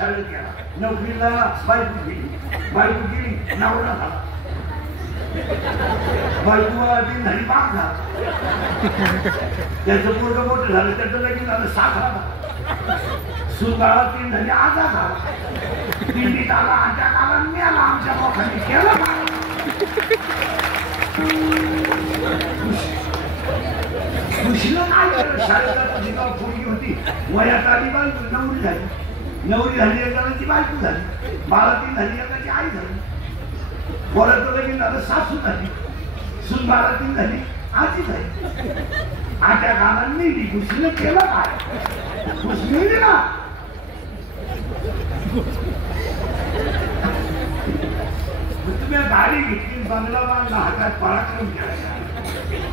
शाळेत गेला, नोकरीला बायको गेली, नवरा झाला, बायको आधी झाली, बाप झाला, त्याचं पोरगं मोठं झालं, त्याचं लगीन झालं, 7 झाला, सुनबाळा 3 झाली, आजा झाला, दिल्लीत आला, आमच्या काळात मेला, आमच्या लोकांनी केलं खुशीला काय केलं. शाळेत जिगाव पोरगी होती, वयात आली बायको, नवरी झाली एकाची बायको झाली, 12 झाली, एकाची आई झाली, पोराचं लगीन झालं, सासू झाली, सून 12 झाली, आजी झाली, आट्या गावांनी नेली. खुशीनं केलं काय? खुश मिळली ना. तुम्ही गाडी घेतली, बंगला बांधला, हातात पराक्रम केला,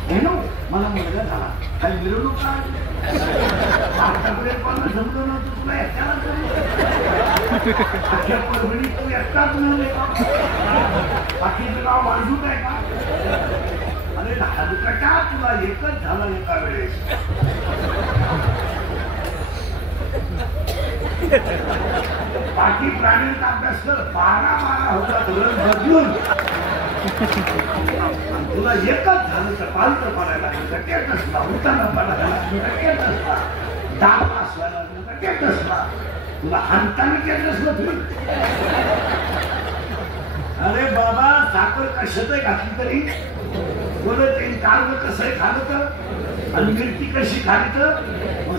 हे ना मला मुलगा झाला, काही मिरवणूक काढली, आतापर्यंत पण जमलो नव्हतं तुला एकट्याला परभणी तू एकटाच मिळवले का? बाकीचं गाव वाजून आहे का? अरे हलकटा तुला एकच झाला एका वेळेस. बाकी प्राण्यांचा अभ्यास कर, 12 होता धोरण बदलून तुला एकच झालं तर पालतं पडायला टेट असला, उताना पडायला टेट असला, दाब असवायला टेट असला, तुला हाणताना टेट असलं फिर. अरे बाबा साखर कशातही घातली तरी बोलत येईल, कारलं कसंही खालं तर, आणि मिरची कशी खाली तर,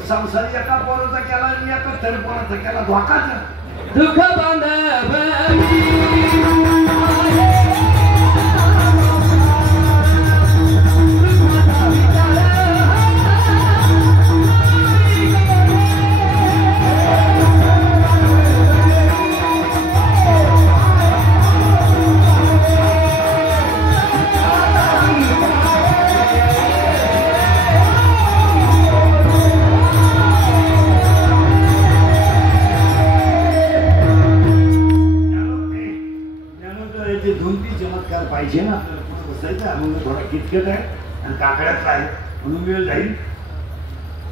संसारी एका पोराचा केला आणि एका तर पोराचा केला, धोकाचा दुःख बांधव पाहिजे ना आपल्याला बसायचं. अनुभव थोडा किचकट आहे आणि काकड्याचा आहे म्हणून वेळ जाईल.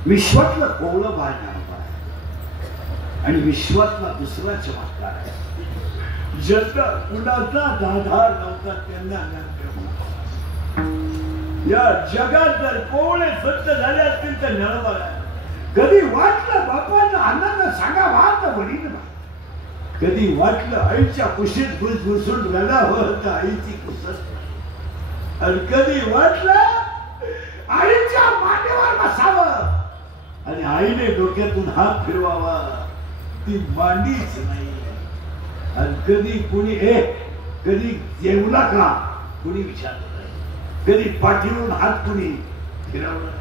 विश्वातलं कोवळं बाळ ज्ञानोबा आहे आणि विश्वातला दुसरा चमत्कार आहे. जग कुणाचा आधार नव्हता त्यांना या जगात जर कोवळे सत्य झाले असतील तर ज्ञानोबा आहे. कधी वाटलं बापाचा आनंद सांगावा तर वडील, कधी वाटलं आईच्या कुशीत घुसघुसून रडावं तर आईची कुसत, आणि कधी वाटलं आईच्या मांडीवर बसावं आणि आईने डोक्यातून हात फिरवावा, ती मांडीच नाही. आणि कधी कुणी कधी जेवला का कुणी विचारलं नाही, कधी पाठीवरून हात कुणी फिरवलं,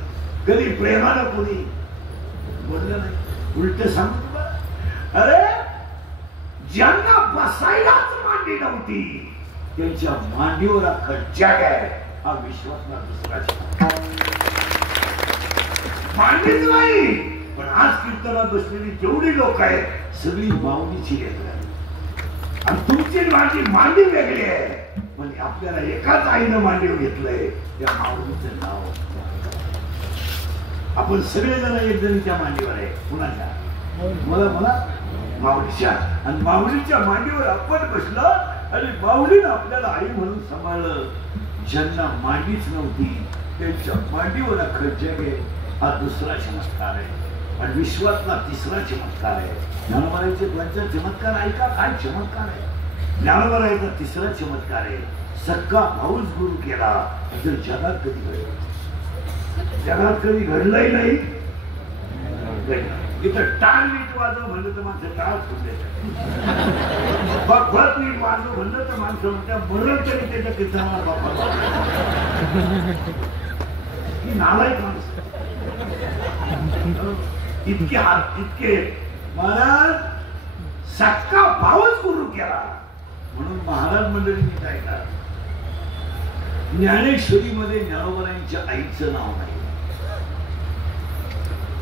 कधी प्रेमानं कुणी बोललं नाही. उलट सांगू तुला, अरे ज्यांना बसायलाच मांडी नव्हती त्यांच्या मांडीवर अख्खं जग आहे. हा विश्वातला दुसरा मांडीच नाही. पण आज कीर्तनात बसलेली जेवढी लोक आहेत सगळी माऊलीची वेगळी आहे आणि तुमची माझी मांडी वेगळी आहे. म्हणजे आपल्याला एकाच आईनं मांडीवर घेतलंय, त्या माऊलीचं नाव. आपण सगळेजण एक जणीच्या मांडीवर आहे. कुणाच्या? मला माऊलीच्या. आणि माऊलीच्या मांडीवर आपण बसलो आणि माऊलीनं आपल्याला आई म्हणून सांभाळलं. ज्यांना मांडीच नव्हती त्यांच्या मांडीवर अख्खं जग आहे. हा दुसरा चमत्कार आहे आणि विश्वातला तिसरा चमत्कार आहे. ज्ञानोबारायचे 2-4 चमत्कार ऐका, काय चमत्कार आहे. ज्ञानोबारायचा तिसरा चमत्कार आहे, सक्का भाऊच गुरु केला. जर जगात कधी घडलं, जगात कधी घडलंही नाही. इथं टाळ नीट वाजव म्हणलं तर माणसं टाळ फुटले, भगवत नीट वाजव म्हणलं तर माणसं म्हणत्या मरण तरी त्याच्या कीर्तनाला बापा. ही नालायक माणसं इतके महाराज सक्का भावच गुरु केला. म्हणून महाराज मंडळींनी काय करा, ज्ञानेश्वरीमध्ये ज्ञानोबारायांच्या आईचं नाव नाही.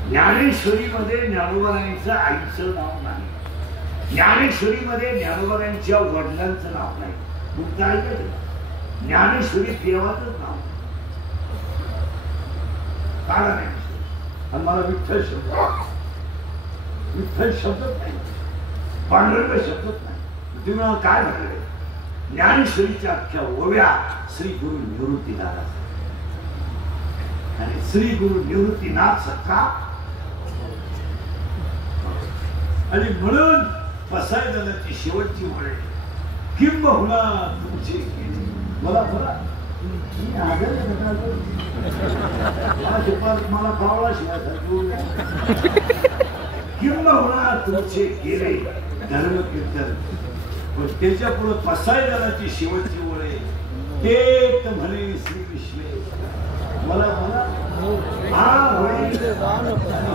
ज्ञानेश्वरीमध्ये ज्ञानोबारायांचं आईचं नाव नाही. ज्ञानेश्वरीमध्ये ज्ञानोबारायांच्या वडिलांचं नाव नाही. तुमचं ऐकायचं, ज्ञानेश्वरी देवाचं नाव काढा नाही. आणि मला विठ्ठल शब्द नाही. पांडुरंग शब्दच नाही. तुम्ही मला काय म्हटले? ज्ञानेश्वरीच्या अख्ख्या ओव्या श्री गुरु निवृत्तीनाथ आणि श्री गुरु निवृत्तीनाथ सत्ता. आणि म्हणून पसायदानाची शेवटची म्हण आहे, किंबहुना तुमचे बोला बोला मला पावला शिवाय किंबहुना तुमचे गेले धर्म कीर्तन. पण त्याच्या पुढे पसायदानाची शेवटची ओळ आहे, ते म्हणे श्री विश्वे मला मला हा होईल.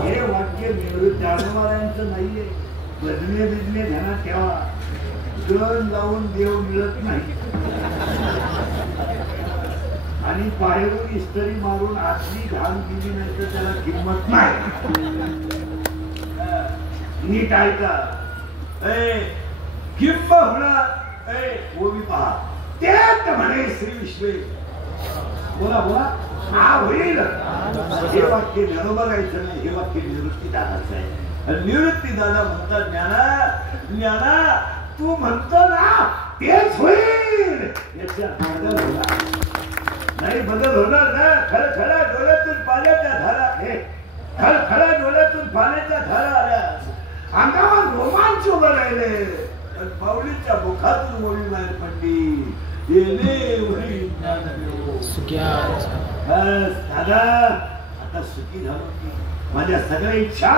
हे वाक्य निवृत्त जानवारांचं नाहीये. बदले बिजले ध्यानात ठेवा. गण लावून देव मिळत नाही आणि पायावर इस्त्री मारून आतली घाण गेली नाही तर त्याला किंमत नाही. नीट ऐका. किंब होणार ओवी पहा, ते म्हणे श्री विश्वे बोला बोला हा होईल. हे वाक्य ज्ञानोबाचं नाही, हे वाक्य निवृत्ती दादाचं आहे. निवृत्ती दादा म्हणतात ज्ञाना ज्ञाना तू म्हणतो ना तेच होईल. याच्यात बदल होणार नाही. बदल होणार ना. खळखळा डोळ्यातून पाण्याच्या धारा हे खळखळा डोळ्यातून पाण्याच्या धारा आल्या. अंगावर रोमांच उभं राहिले. माऊलीच्या मुखातून ओळी बाहेर पडली. येणे वरी दादा आता सुखी झालो की माझ्या सगळ्या इच्छा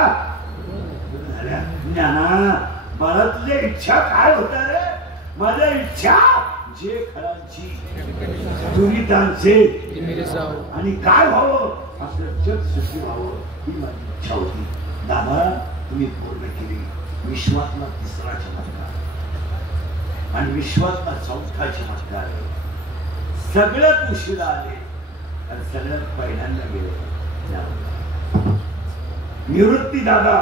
झाल्या. ज्ञाना मला तुझ्या इच्छा काय होत्या रे? माझ्या इच्छा जे खरांची दुरितांचे आणि काय व्हावं असं जग सुखी व्हावं ही माझी इच्छा होती. दादा तुम्ही पूर्ण केली. विश्वातला तिसरा चमत्कार आणि विश्वातला चौथा चमत्कार. सगळ्यात उशिरा आले आणि सगळ्यात पहिल्यांदा गेले. निवृत्ती दादा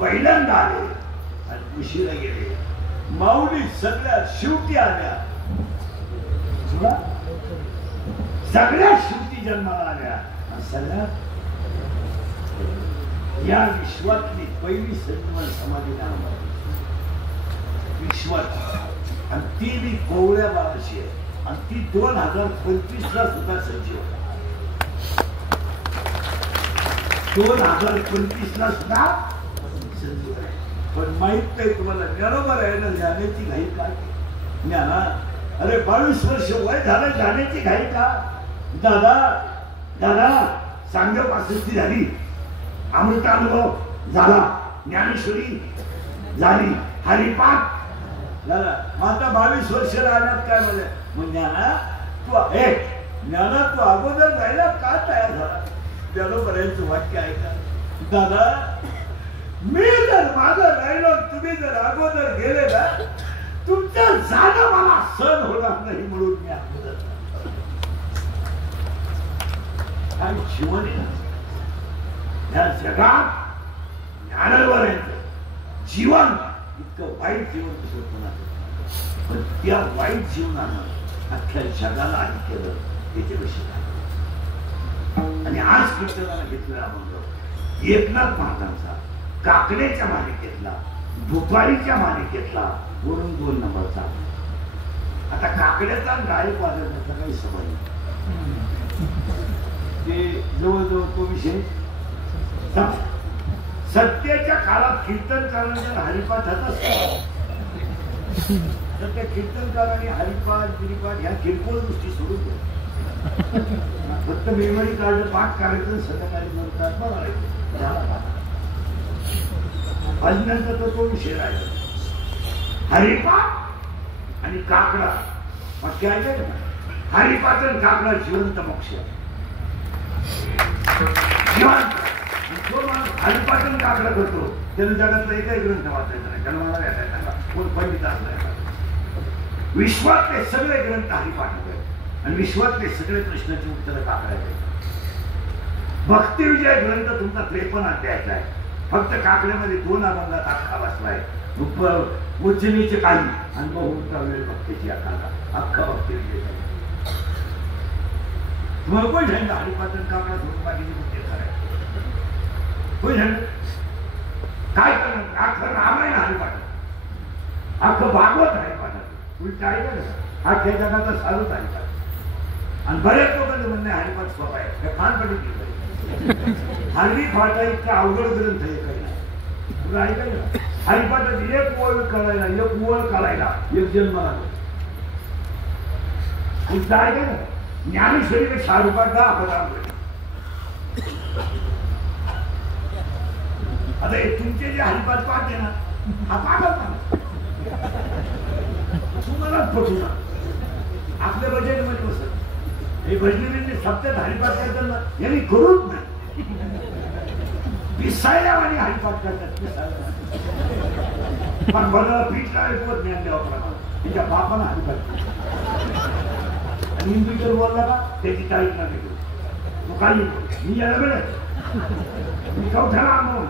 पहिल्यांदा आले आणि उशिरा गेले. माऊली सगळ्यात शेवटी आल्या. सगळ्यात शेवटी जन्माला आल्या. सगळ्यात या विश्वातली पहिली संजीवन समाधी नावाची विश्वात आणि ती बी कोवळ्या बाळाची आहे आणि ती 2025 ला सुद्धा सजीव आहे. 2025 ला सुद्धा सजीव आहे. पण माहित नाही तुम्हाला बरोबर आहे ना. जाण्याची घाई का? ज्ञाना अरे 22 वर्ष वय झालं, जाण्याची घाई का? दादा दादा सांग पासष्टी झाली. अमृतानुभव झाला. ज्ञानेश्वरी झाली. हरिपाठ झाला. आता 22 वर्ष राहण्यात काय म्हणजे? मग ज्ञाना तू अगोदर जायला का तयार झाला? बरोबर आहे. तू वाक्य ऐका. दादा मी जर मागं राहिलो, तुम्ही जर अगोदर गेले ना, तुमचं जाणं मला सहन होणार नाही म्हणून मी अगोदर. काय जीवन आहे या जगात. ज्ञानावरांचं जीवन इतकं वाईट जीवन कसं होणार? पण त्या वाईट जीवनानं अख्ख्या जगाला आणि केलं त्याच्याविषयी. आणि आज कीर्तनाला घेतलेला म्हणतो एकनाथ महाराजांचा काकड्याच्या मालिकेतला, भोपाळीच्या मालिकेतला वरून 2 नंबरचा. आता काकड्याचा गायक वाजवण्याचा काही समज नाही. ते जवळजवळ तो विषय सत्याच्या काळात कीर्तनकारांच्या हरिपाठाचा तर त्या कीर्तनकारांनी हरिपाठ गिरिपाठ ह्या किरकोळ गोष्टी सोडून द्या. फक्त मेमरी कार्ड पाठ करायचं, संध्याकाळी म्हणतात बघायचं. भजनांचा तर तो विषय राहिला. हरिपाठ आणि काकडा वाक्य आहे का? हरिपाठ आणि काकडा जिवंत मोक्ष. जो माणूस हरिपाठ आणि काकडा करतो त्यानं जगातला एकही ग्रंथ वाचायचा नाही. त्याला मला वाचायचा कोण पंडित असला. विश्वातले सगळे ग्रंथ हरिपाठ आहेत आणि विश्वातले सगळे प्रश्नाची उत्तर काकड्यात आहेत. भक्तिविजय ग्रंथ तुमचा 53 अध्यायाचा आहे. फक्त काकड्यामध्ये 2 अभंगात अख्खा बसलाय. उच्चनीचे काही आणि बहुता वेळ भक्तीची अख्खा भक्तिविजय. तुम्हाला कोण सांगितलं हरिपाठ काकडा सोडून बाकीची गोष्टी करायचं? कोण सांगितलं? काय करणार? अख्खं रामायण हरिपाठ अख्खं भागवत आहे पाठात उलट ऐका ना हा खेळ जगाचा साधूच आहे आणि बऱ्याच लोकांचं म्हणणं आहे हरिपाठ सोपा आहे हे खानपटी केलं हरवी फाटा इतका अवघड ग्रंथ आहे काही तुला ऐकाय ना हरिपाठात एक ओळ कळायला एक ओळ काढायला एक जन्म लागला तुमचं ऐका ना ज्ञानेश्वरी शाहरुखाचा अपराध आता हे तुमचे जे हरिपाठ पाहते ना हा पाठच ना तुम्हालाच पटू ना आपल्या बजेटमध्ये बसत हे भजनीने सप्त्यात हरिपाठ करताना यांनी करूच नाही पिसायला आणि हरिपाठ करतात पण मला पीठ लावायचं ज्ञान द्यावं प्रमाण तिच्या बापानं हरिपाठ आणि इंद्रिकर बोलला का त्याची तारीख नाही करू तो काही मी याला मिळत मी चौथ्याला आणून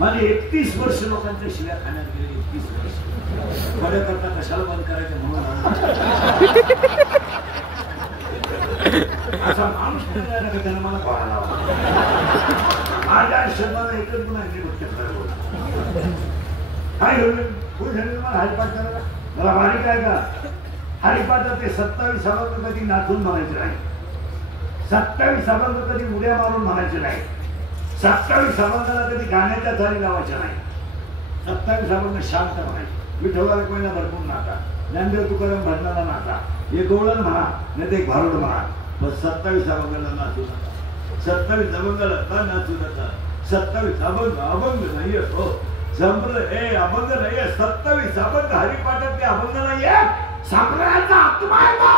माझे 31 वर्ष लोकांच्या शिव्या खाण्यात गेले 31 वर्ष बड्या करता कशाला बंद करायचं म्हणून असा माणूस मिळाला का त्यानं मला बोलायला लावला माझ्या शब्दाला एकच गुन्हा काय होईल कोण झालं मला हरिपाठ करायला मला बारीक आहे का हरिपाठात ते 27 अभंग कधी नाचून म्हणायचे नाही 27 अभंग कधी उड्या मारून म्हणायचे नाही 27 अभंगाला कधी गाण्याच्या थाली लावायच्या नाही 27 अभंग शांत म्हणायचे विठोबा रखुमाईला भरपूर नाता ज्ञानदेव तुकाराम भजनाला नाता एक गवळण म्हणा नाही ते एक भारुड म्हणा पण 27 अभंगाला नाचू नका 27 अभंगाला का नाचू नका 27 अभंग नाही हो संप्रदाय अभंग नाही 27 अभंग हरिपाठातले अभंग नाही संप्रदायाचा आत्मा आहे तो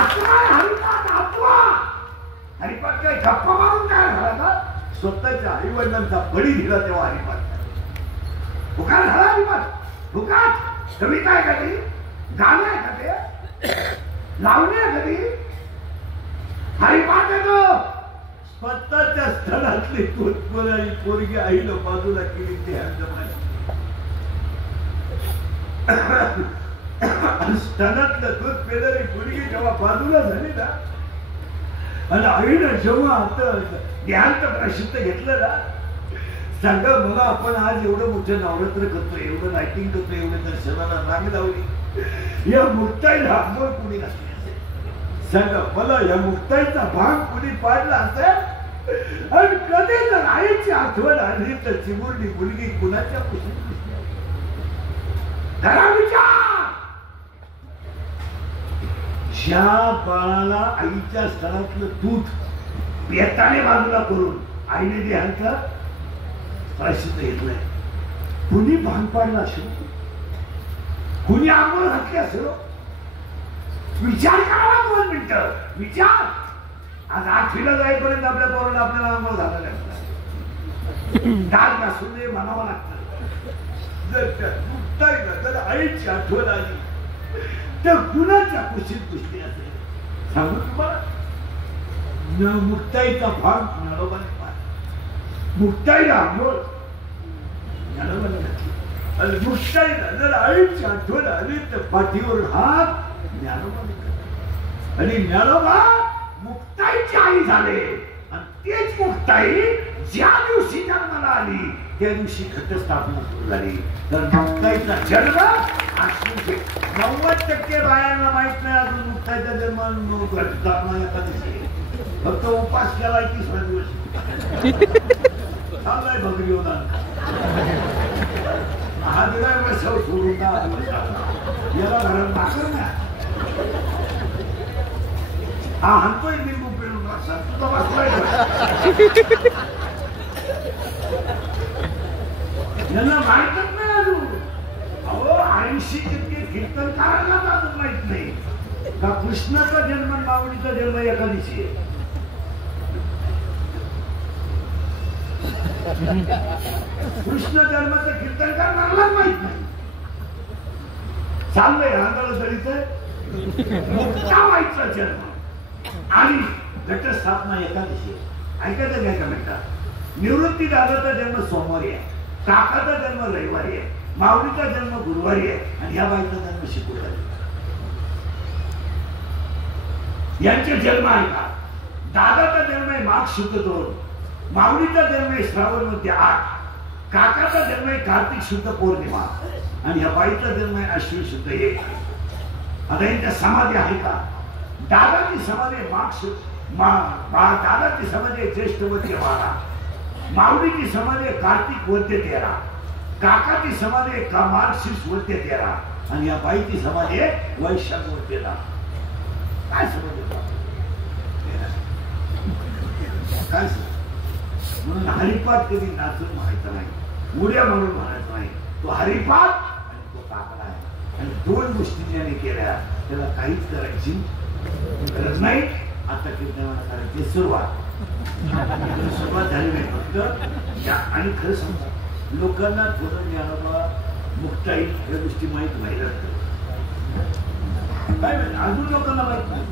आत्मा हरिपाठ आत्मा हरिपाठ काय गप्पा मारून काय झाला का स्वतःच्या आई वडिलांचा बळी दिला तेव्हा हरिपाठ फुकाट झाला हरिपाठ फुकाट कविता आहे कधी गाणं आहे का ते लावणी आहे कधी हरिपाठ आहे तो स्वतःच्या स्थळातली पोरगी पोरगी आईला बाजूला केली ते स्तनातलं दूध पेणारी पोरगी जेव्हा बाजूला झाली ना आणि आईनं जेव्हा आता देहांत प्रसिद्ध घेतलं ना सांगा मला आपण आज एवढं मोठं नवरात्र करतोय एवढं लाइटिंग करतोय एवढं दर्शनाला रांग लावली या मुक्ताईला अंघोळ कुणी नसली असेल सांगा मला या मुक्ताईचा भाग कुणी पाडला असेल आणि कधी जर आईची आठवण आली तर चिमुरडी मुलगी कुणाच्या कुशीत धरा विचार ज्या बाळाला आईच्या स्तनातलं दूध पेताने बाजूला करून आईने देहांत प्रसिद्ध घेतलंय कुणी भांग पाडला असेल कुणी आंघोळ घातली असेल विचार करावा 2 मिनिटं विचार आज 8वीला जाईपर्यंत आपल्या पोराला आपल्याला आंघोळ घालायला लागतं दात घासून दे म्हणावं लागतं जर आईची आठवण आली तर कुणाच्या कुशीत पुसली असेल सांगू तुम्हाला न मुक्ताईचा भाग नळोबाने पाहिला मुक्ताईला आंघोळ नळोबाने घातली आणि मुक्ताईला जर आईची आठवण आली तर पाठीवर हात ज्ञानोबाने घातला आणि ज्ञानोबा मुक्ताईची आई झाले आणि तेच मुक्ताई ज्या दिवशी जन्माला आली त्या दिवशी घटस्थापना सुरू झाली तर मुक्ताईचा जन्म 90% बायांना माहित नाही अजून मुक्ताईचा जन्म घटस्थापना एका दिवशी फक्त उपास केला 30 दिवस चाललाय भगरी होता हा दिलाय वर्षावर सोडून याला घरात भाकर ना हा हाणतोय लिंबू पिळून तुझा बसलाय यांना माहितच नाही अजून अहो 80 टक्के कीर्तनकारांना अजून माहित नाही का कृष्णाचा जन्म माऊलीचा जन्म एका दिवशी आहे कृष्ण जन्माचं कीर्तनकार मला माहित नाही चाललंय आंधळ दळीचं मुक्ताबाईचा जन्म आणि घटस्थापना एका दिवशी ऐकायचं काय का म्हणतात निवृत्ती दादाचा जन्म सोमवारी आहे काकाचा जन्म रविवारी आहे माऊलीचा जन्म गुरुवारी आहे आणि या बाईचा जन्म शुक्रवारी यांचे जन्म आहे का दादाचा जन्म आहे माघ शुद्ध 2 माऊलीचा जन्म आहे श्रावण मध्ये 8 काकाचा जन्म आहे कार्तिक शुद्ध पौर्णिमा आणि ह्या बाईचा जन्म आहे अश्विन शुद्ध 1. आता यांच्या समाधी आहे का? दादाची समाधी दादाची समाधी आहे ज्येष्ठ वद्य 12, माऊलीची समाधी आहे कार्तिक वद्य 13, काकाची समाधी आहे का मार्गशीर्ष वद्य 13 आणि या बाईची समाधी आहे वैशाख वद्य 10. काय समजलं? काय म्हणून हरिपाठ कधी नाचून म्हणायचं नाही, उड्या म्हणून म्हणायचं नाही. तो हरिपाठ आणि तो काकडा आहे आणि 2 गोष्टी ज्याने केल्या त्याला काहीच करायची गरज नाही. आता कीर्तन करायची सुरुवात झाली नाही फक्त आणि खरं समजा लोकांना थोडं ज्ञानोबा मुक्ताई या गोष्टी माहीत व्हायला काय माहिती अजून लोकांना माहित नाही.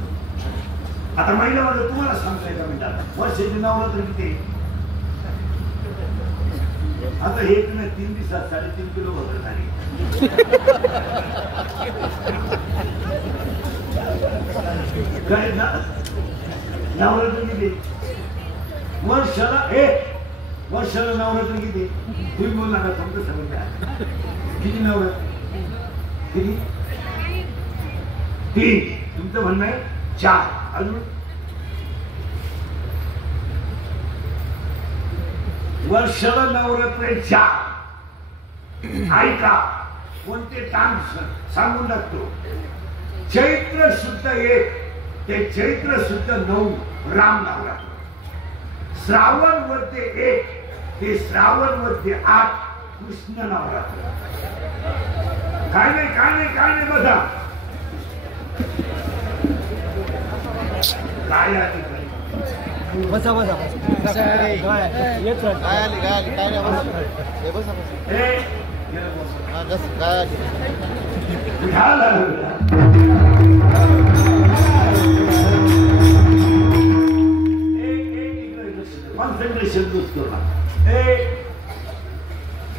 आता महिन्यामध्ये तुम्हाला सांगता एका मिनिटात वर्षाची नवरात्र किती? आता हे 3 दिवसात 3.5 किलो वजन झाली. काय ना नवरात्र किती? वर्षाला नवरात्र किती? तुम्ही बोल नका समजा समजा किती नवरात्र किती? 3. तुमचं म्हणणं आहे 4. अजून वर्षाला नवरात्र 4. ऐका कोणते टांग सांगून टाकतो. चैत्र शुद्ध 1 ते चैत्र शुद्ध 9 राम नवरात्र, श्रावण वद्य 1 ते श्रावण वद्य 8 कृष्ण नवरात्र. काय नाही बघा काय आहे. बसा येत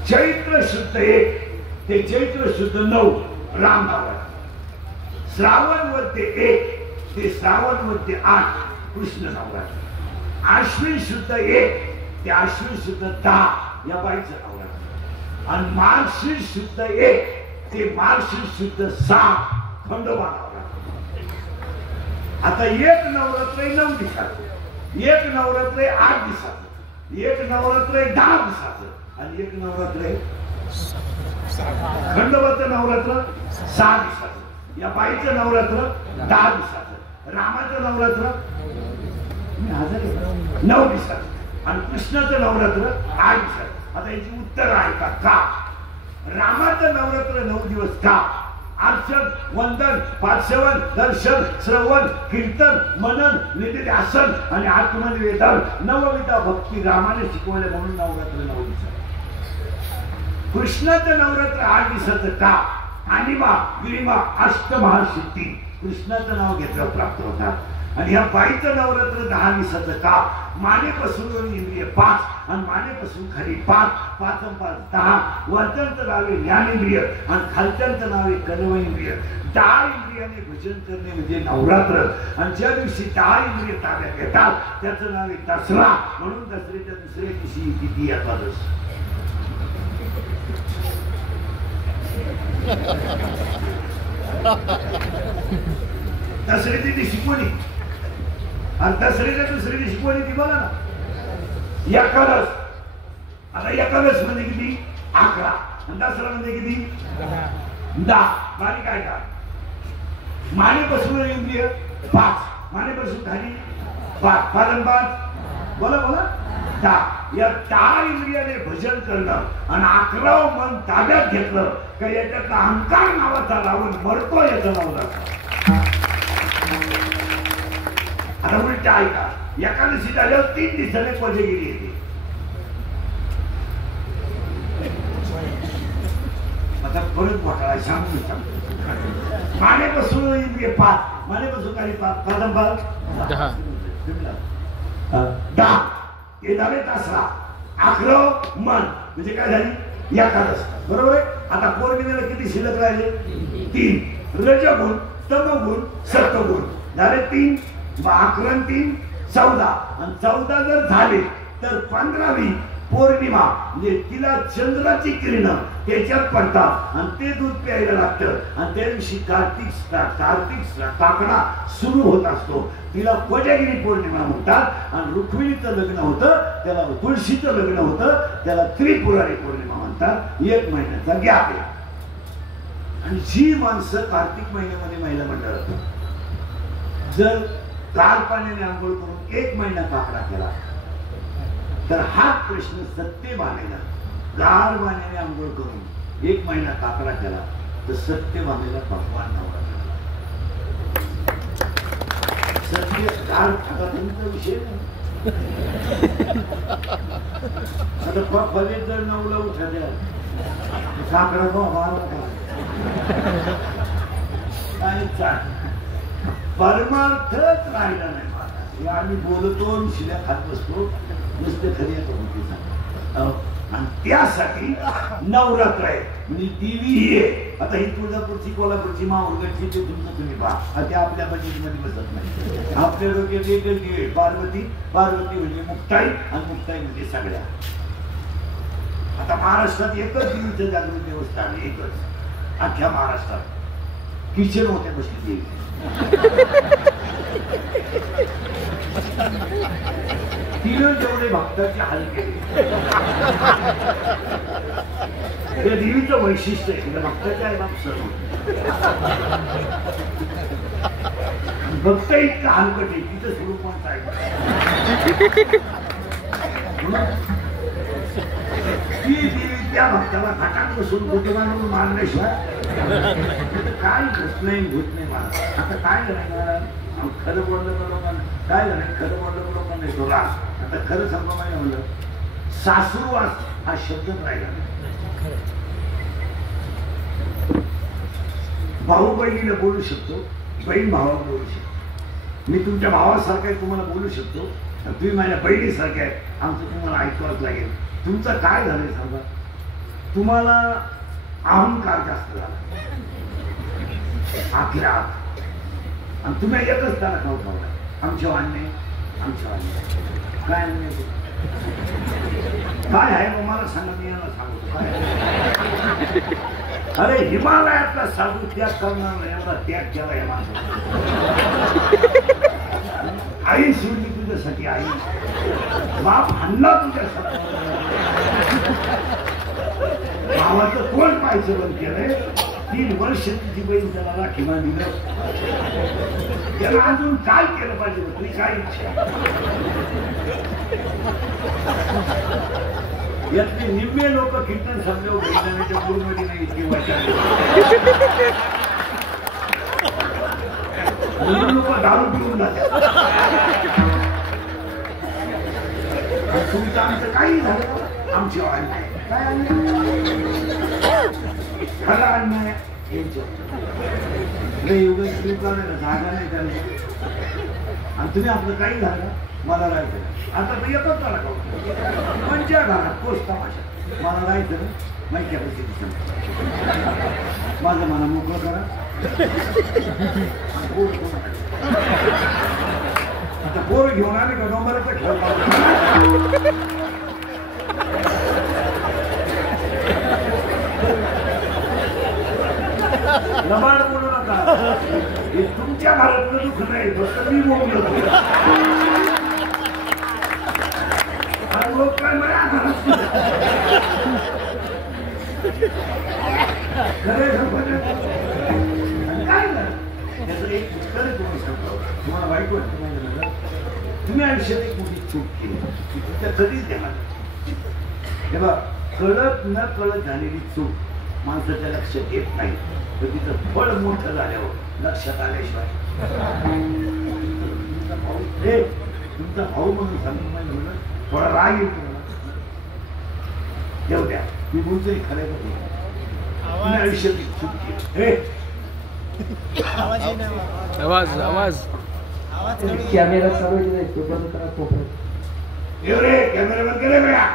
चैत्र शुद्ध 1 ते चैत्र शुद्ध 9 राम नवरात्र, श्रावण वद्य 1 ते श्रावण वद्य 8 कृष्ण नवरात्र, आश्विन शुद्ध 1 ते आश्विन शुद्ध 10 या बाईचं नवरात्र आणि मार्गशीर्ष शुद्ध 1 ते मार्गशीर्ष शुद्ध 6 खंडोबा नवरात्र. आता एक नवरात्र 9 दिवसाचं, एक नवरात्र 8 दिवसाचं, एक नवरात्र 10 दिवसाचं आणि एक नवरात्र खंडोबाचं नवरात्र 6 दिवसाचं, या बाईचं नवरात्र 10 दिवसाचं, रामाचं नवरात्र 9 दिवसाचं आणि कृष्णाचं नवरात्र 8 दिवसाचं. आता याची उत्तर आहे का? रामाचं नवरात्र 9 दिवस का? अर्चन, वंदन, पाठसेवन, दर्शन, श्रवण, कीर्तन, मनन, निधिध्यासन आणि आत्मनिवेदन, नवविधा भक्ती रामाने शिकवले म्हणून नवरात्र 9 दिवसाचं. कृष्णाचं नवरात्र 8 दिवसाचं का? अनिमा, गिरिमा, अष्टमहासिद्धी कृष्णाचं नाव घेतलं प्राप्त होतात. आणि या बाईचं नवरात्र 10 दिवसाचं का? मानेपासून इंद्रिय 5 आणि मानेपासून खाली 5, 5 आणि 5 10. वरच्यांचं नाव आहे ज्ञानेंद्रिय आणि खालच्यांचं नाव आहे कर्म इंद्रिय. 10 इंद्रियाने भजन करणे म्हणजे नवरात्र आणि ज्या दिवशी 10 इंद्रिय ताब्यात येतात त्याचं नाव आहे दसरा. म्हणून दसऱ्याच्या दुसऱ्या दिवशी तिथी एकादश. दसऱ्याची ती शिकवणी आणि दसऱ्याच्या दुसऱ्या दिवशी कोणी ती बघा ना एकादश. आता एकादश म्हणजे किती? 11 आणि दसरा म्हणजे किती? 10. बारीक आहे का? मानेपासून इंद्रिय 5, मानेपासून खाली 5, 5 आणि 5 बोला 10. या 10 इंद्रियाने भजन करणं आणि 11 मन ताब्यात घेतलं का याच्यात अहंकार नावाचा रावण मरतो याचं नाव जातं. आता उलट ऐका, एकादशी झाल्यावर 3 दिवसाने कोजागिरी येते. आता परत घोटाळा सांगतो. मानेपासून इंद्रिय 5, मानेपासून काही 5, 10 हे झाले दसरा. 11 मन म्हणजे काय झाली? एकादश. बरोबर आहे. आता पौर्णिमेला किती शिल्लक राहिले? 3. रजगुण, तमगुण, सत्वगुण झाले 3. 11 3 14 आणि 14 जर झाले तर 15वी पौर्णिमा म्हणजे तिला चंद्राची किरण त्याच्यात पडतात आणि ते दूध प्यायला लागतं आणि त्या दिवशी कार्तिक काकडा सुरू होत असतो. तिला कोजागिरी पौर्णिमा म्हणतात. आणि रुक्मिणीचं लग्न होतं त्याला, तुळशीचं लग्न होतं त्याला त्रिपुरारी पौर्णिमा म्हणतात. 1 महिन्याचा गॅप आहे. आणि जी माणसं कार्तिक महिन्यामध्ये महिला मंडळ जर गार पाण्याने आंघोळ करून 1 महिना काकडा केला तर हा प्रश्न सत्यभामेला गार पाण्याने आंघोळ करून 1 महिना काकडा केला तर सत्यभामेला भगवान नवरा झाला. सत्य गार आता तुमचा विषय नाही. आता भले जर 9ला उठा द्या काकडा परमार्थच राहिला नाही माझा. आम्ही बोलतो शिल्या खात बसतो नुसते खरी येतो. आणि त्यासाठी नवरात्र आहे म्हणजे देवी ही आहे. आता ही तुळजापूरची कोल्हापूरची माहूरगडची ते तुमचं तुम्ही पहा ते आपल्या बजेटमध्ये बसत नाही. आपल्या डोक्यात एकच देवी पार्वती. पार्वती म्हणजे मुक्ताई आणि मुक्ताई म्हणजे सगळ्या. आता महाराष्ट्रात एकच देवीचं जागृत देवस्थान आहे, एकच अख्ख्या महाराष्ट्रात. किचन होते बसली देवी. तिनं जेवढे भक्ताचे हाल केले त्या देवीचं वैशिष्ट्य आहे. भक्ताचे आहे बाप सर्व भक्त इतकं हलकट आहे तिचं स्वरूप कोणतं आहे. ती देवी त्या भक्ताला घाटात बसून कुटुंबांकडून मारल्याशिवाय काय होत नाही मला. आता काय झालं खरं बोललं बरोबर काय झालं खरं बोललं बरोबर नाही तो राग. आता खरं सांगा माहिती म्हणलं सासूरवास हा शब्दच राहिला नाही. भाऊ बहिणीला बोलू शकतो, बहीण भावाला बोलू शकतो. मी तुमच्या भावासारखं आहे तुम्हाला बोलू शकतो, तुम्ही माझ्या बहिणीसारखे आहे आमचं तुम्हाला ऐकवाच लागेल. तुमचं काय झालंय सांगा. तुम्हाला अहंकार जास्त झाला आखल्या आणि तुम्ही एकच त्याला खाऊ खावला आमच्या वाणणे काय काय आहे मला सांगा. मी याला सांगतो काय. अरे हिमालयातला साधू त्याग करणार एवढा त्याग केला या माणसाला. आई सोडली तुझ्यासाठी, आई बाप हल्ला तुझ्यासाठी, भावाचं कोण पाहायचं बंद केलंय. 3 वर्ष तुझी बहीण त्याला राखी बांधलं. त्याला अजून काय केलं पाहिजे तुझी काय इच्छा. यातले निम्मे लोक कीर्तन समजावं बहिणाच्या पूर्वमध्ये नाही इतके वाचार लोक दारू पिऊन जातात. तुमचं आमचं काही झालं आमची अन्याय काय खरा अन्याय जागा नाही त्यांना. आणि तुम्ही आपलं काही झालं मला राहायचं आता तर येतात त्याला कोणत्या घरात कोच तमाशा मला राहायचं माहिती आहे. माझं मला मोकळं करा. आता पोर घेऊन आले का डोंबराचा खेळ लबाड बोलू नका. हे तुमच्या घरातलं दुःख नाही फक्त मी बोललो. लोक काय माझ्या घरात काय ना त्याचं एक पुस्तक तुम्ही सांगतो तुम्हाला वाईट वाटतं माहिती. तुम्ही आयुष्यात एक मोठी चूक केली की तुमच्या कधीच देणार तेव्हा कळत न कळत झालेली चूक माणसाच्या लक्षात येत नाही तर तिचं फळ मोठं झाल्यावर लक्षात आल्याशिवाय. तुमचा भाऊ म्हणून सांगून माहिती म्हणून थोडा राग येतो देऊ द्या. मी बोलतोय खरं तुम्ही आयुष्यात एक चूक केली. आवाज आवाज कॅमेरा चालू आहे तो बंद करा कोपऱ्यात. येऊ रे कॅमेरा बंद केले बघा.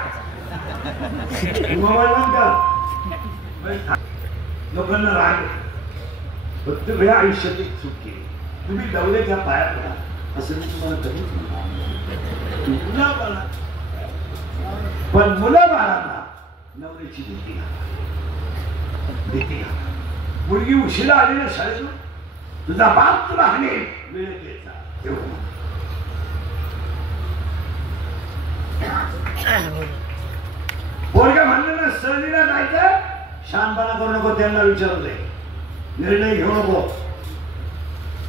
मोबाईल बंद कर. लोकांना राग फक्त वेळा आयुष्यात एक चूक केली तुम्ही डवलेच्या पाया पडा असं मी तुम्हाला कधीच म्हणणार. पण मुलं बाळांना नवऱ्याची भीती मुलगी उशिरा आली ना शाळेतून तुझा बाप तुला हाणेल वेळेत यायचा एवढं पोरगा म्हणलं ना सहलीला जायचं शानपणा करू नको त्यांना विचारू दे निर्णय घेऊ नको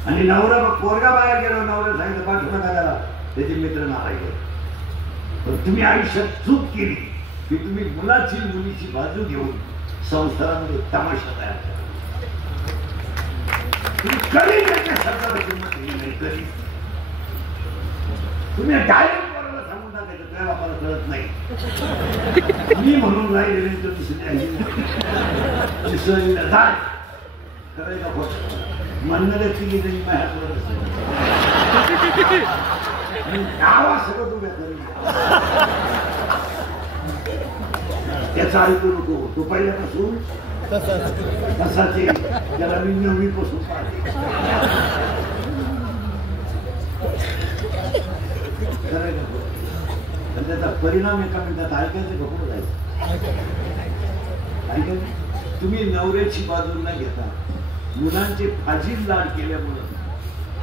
आणि नवरा पोरगा बाहेर गेलो नवऱ्या सांगितलं पाठवू नका त्याला त्याचे मित्र मारायचे पण तुम्ही आयुष्यात चूक केली की तुम्ही मुलाची मुलीची बाजू घेऊन संसारामध्ये तमाशा तयार करा तुम्ही कधी त्याच्या शब्दाला किंमत दिली नाही कधी तुम्ही डायरेक्ट पोराला सांगून टाकायचं तुझ्या बापाला कळत नाही मी म्हणून राहिले तर दुसरी जाय करायचा खोट म्हणणारे तिघी जणी माझ्याकडे गावा सगळं तुम्ही त्याचा ऐकू नको तो पहिल्यापासून तसाचे त्याला मी नववीपासून पाहते करायला पण त्याचा परिणाम एका मिनिटात ऐकायचं का कुठं जायचं ऐकायचं तुम्ही नवऱ्याची बाजू न घेता मुलांचे फाजील लाड केल्यामुळं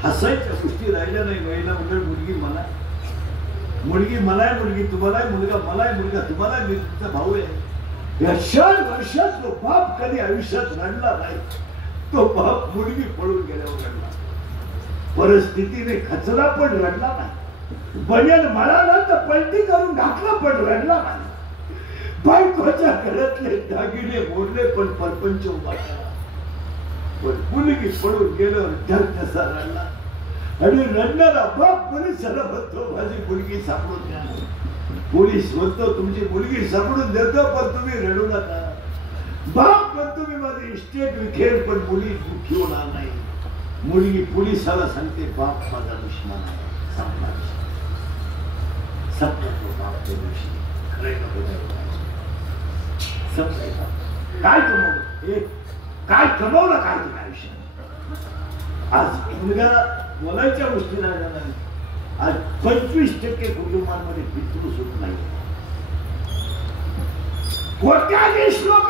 हसायच्या गोष्टी राहिल्या नाही महिला उलट मुलगी मला मुलगी तुम्हाला मुलगा मला मुलगा तुम्हाला मी तुमचा भाऊ आहे या 4 वर्षात तो बाप कधी आयुष्यात रडला नाही तो बाप मुलगी पळून गेल्यावर रडला परिस्थितीने खचला पण रडला नाही बनेल म्हणाला तर पलटी करून घातला पण रडला नाही बायकोच्या घरातले दागिने मोडले पण परपंच उभा केला पण मुलगी पळून गेल्यावर ढग कसा रडला आणि रडणारा बाप पोलिसाला म्हणतो माझी मुलगी सापडून द्या पोलीस म्हणतो तुमची मुलगी सापडून देतो पण तुम्ही रडू नका बाप पण तुम्ही माझे इस्टेट विखेर पण मुली दुःखी होणार नाही मुलगी पोलिसाला सांगते बाप माझा दुश्मन आहे संपला तो बाप त्या दिवशी खरे काय कमवलं काय कमवलं काय तुम्ही आयुष्यात आज मुलगा बोलायच्या गोष्टी राहिल्या नाही आज 25% कुटुंबांमध्ये पितृ सुरू नाही कोट्याधीश लोक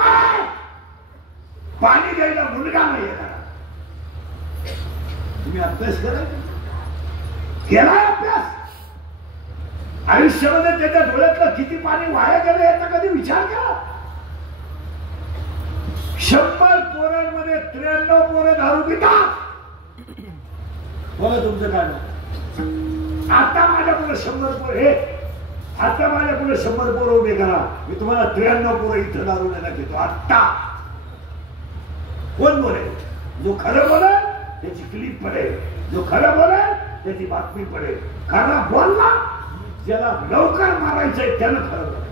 पाणी द्यायला मुलगा नाही येणार तुम्ही अभ्यास करायचा केलाय अभ्यास आयुष्यामध्ये त्याच्या डोळ्यातलं किती पाणी वाया गेलं याचा कधी विचार केला 100 पोरांमध्ये 93 पोरं दारू पितात बोला तुमचं काय आता माझ्यापुढे 100 पोर हे आता माझ्यापुढे 100 पोरं उभे करा मी तुम्हाला 93 पोरं इथं दारू देण्यात घेतो आता कोण बोलेल जो खरं बोलेल त्याची क्लिप पडेल जो खरं बोलेल त्याची बातमी पडेल खरा बोलला ज्याला लवकर मारायचंय त्यानं खरं बोलायचं